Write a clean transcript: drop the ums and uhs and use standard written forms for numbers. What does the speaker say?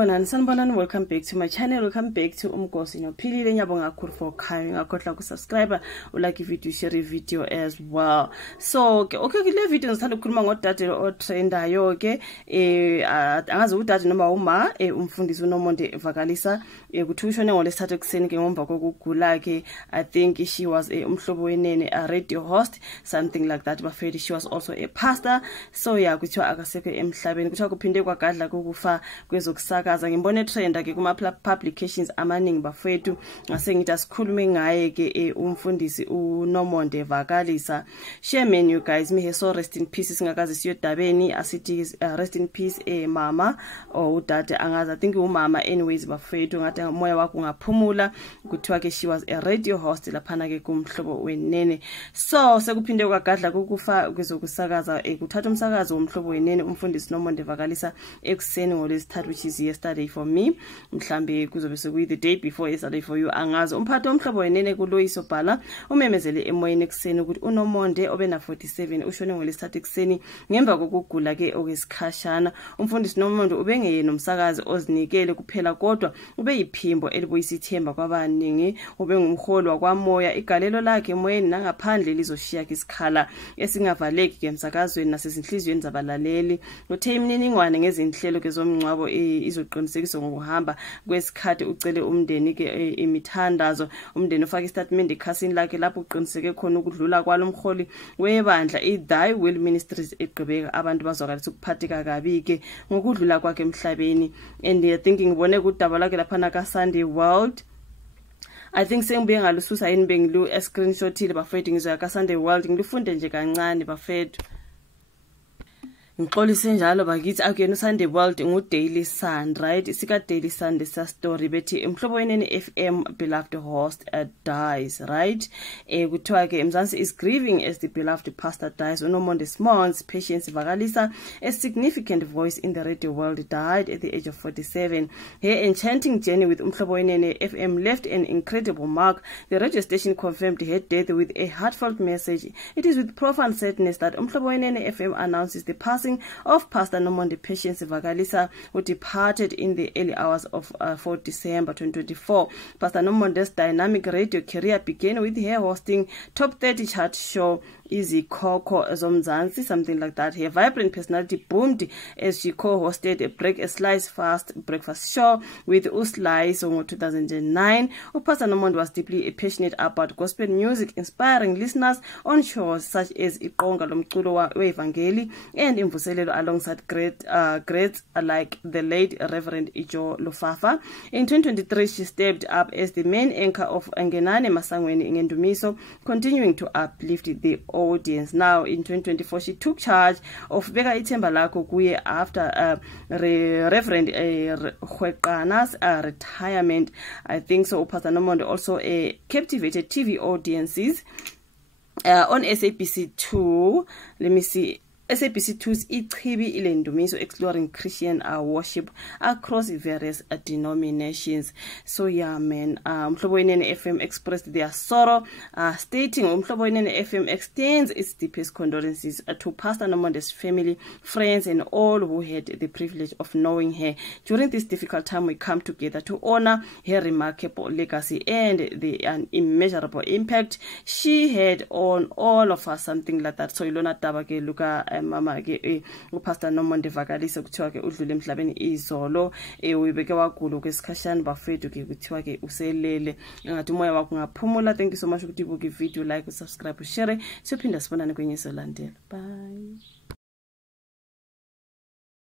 Sanibonani, welcome back to my channel, welcome back to Umgosi Nophilile. Ngiyabonga kakhulu for coming, ngakhohlwa ku subscribe, ulike video, share video as well. So okay kule video ngithanda ukukhuluma ngodade otrendayo ke angazi udade noma uma umfundisi uNomonde Vakalisa kuthi ushone ngolesithathu ekseni ke ngomva kokugula ke. I think she was umhlobo wenene, a radio host, something like that. Bafethu she was also a pastor. So yeah, kuthiwa akasekho emhlabeni, kuthiwa kuphinde kwagadla kukufa kwezokusakaza. Ngimbone trend ke kuma publications amaningi bafethu, ngase ngithi asikhulume ngaye ke umfundisi uNomonde Vakalisa. Shame you guys, me so rest in peace. Singakazi siyodabeni asithi rest in peace mama or udade angazi. I think umama anyways bafethu, ngathi moya wakho ungaphumula. Kuthiwa ke she was a radio host laphana ke kumhlobo wenene. So sekuphinde kwagadla kukufa kwezokusakaza kuthatha umsakazo womhlobo wenene umfundisi Nomonde Vakalisa ekseni ngolesithathu, which is yesterday for me. Mhlambe kuzobe sekuyi the day before yesterday for you. Angazi umphathi womhlobo wenene kuLoyiso Bhala umemezele emoyeni ekseni ukuthi uNomonde obena 47 ushone ngolesithathu ekseni ngemva kokugula ke okwesikhashana. Umfundisi Nomonde ubengeyena umsakazi ozinikele kuphela, kodwa ube yiphimbo elibuyisa ithemba kwabaningi. Ube ngumholi kwamoya, igalelo lakhe emoyeni nangaphandle lizoshiya isikhala esingavaleki ke emsakazweni nasezinhlizweni zabalaleli. Uthe imininingwane ngezinhlelo ke zomngcwabo izoqinisekiswa ngokuhamba kwesikhathi. Ucele umndeni ke imithandazo, umndeni ufaka istatement ekhasini lakhe lapho uqiniseke khona ukudlula kwalomholi webandla iThy Will Ministries eqhubeka abantu bazwakalisa ukuphatheka kabi ke ngokudlula kwakhe emhlabeni. And I think ngibone kudaba lakhe lapha ka Sunday World. I think sengibuye ngalususa yini bengilu screenshotile bafethu, ngizwa ka Sunday World ngilufunde nje kancane bafethu. Ngixolise njalo bakithi akuyena uSunday World nguDaily Sun, right? Sika Daily Sun desa story bethi umhlobo wenene FM beloved host dies, right? Kuthiwa ke Mzansi is grieving as the beloved pastor dies. uNomonde Smons Patience Vakalisa, a significant voice in the radio world, died at the age of 47. Her enchanting journey with umhlobo wenene FM left an incredible mark. The radio station confirmed her death with a heartfelt message. It is with profound sadness that umhlobo wenene FM announces the passing of Pastor Nomonde Patience Vakalisa, who departed in the early hours of 4 December 2024. Pastor Nomonde's dynamic radio career began with her hosting Top 30 chart show Easy Coco Zomzansi, something like that. Her vibrant personality boomed as she co-hosted a Slice Fast breakfast show with Uslai Songo 2009. Pastor Nomonde was deeply passionate about gospel music, inspiring listeners on shows such as Iqonga Lomculo weVangeli and Imvuselelo alongside greats like the late Reverend Ijo Lufafa. In 2023, she stepped up as the main anchor of Angenane Masangweni Ngendumiso, continuing to uplift the audience. Now in 2024, she took charge of Beka Ithemba Lakho Kuye after Reverend Hweqana's retirement. I think so. Pastor Nomonde also captivated TV audiences on SABC2. Let me see. SABC2's Ichibi Ilendumiso, exploring Christian worship across various denominations. So yeah, man, umhlobo wenene FM expressed their sorrow, stating umhlobo wenene FM extends its deepest condolences to Pastor Nomonde's family, friends, and all who had the privilege of knowing her. During this difficult time, we come together to honor her remarkable legacy and the immeasurable impact she had on all of us, something like that. So ilona taba ke luka mama ke uPastor Nomonde Vakalisa kuthiwa ke udlule emhlabeni izolo. Uyibeke wagula kwesikhashana bafethu ke kuthiwa ke uselele, ngathi umoya wakho ngaphumula. Thank you so much ukuthi ubuke video, like, subscribe, share. Siphinda sibonane kwenye isolandela. Bye.